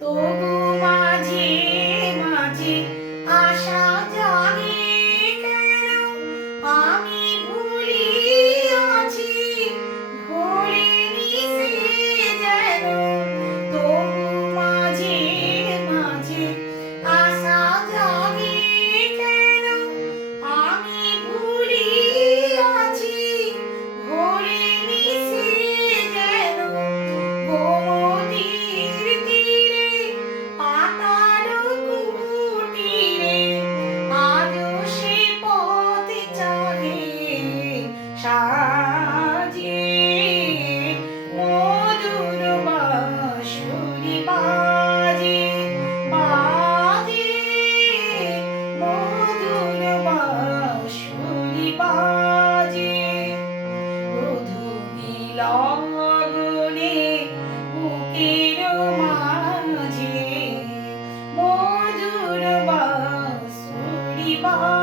তবু মাঝে মাঝে আশা জাগে কেন আমি ভুলিয়াছি ঘরে মিশে যেন তবু মাঝে মাঝে আশা জাগে কেন আমি ভুলিয়াছি ঘরে মিশে যেন গোমতীর তীরে পাতাল কুটিরে আজও সে পথ চাহে সাজে মধুর বাঁশুরি বাজে বাজে মধুর বাঁশুরি বাজে মধু মিলনে বুকের মাঝে মধুর বাঁশুরি বাজে।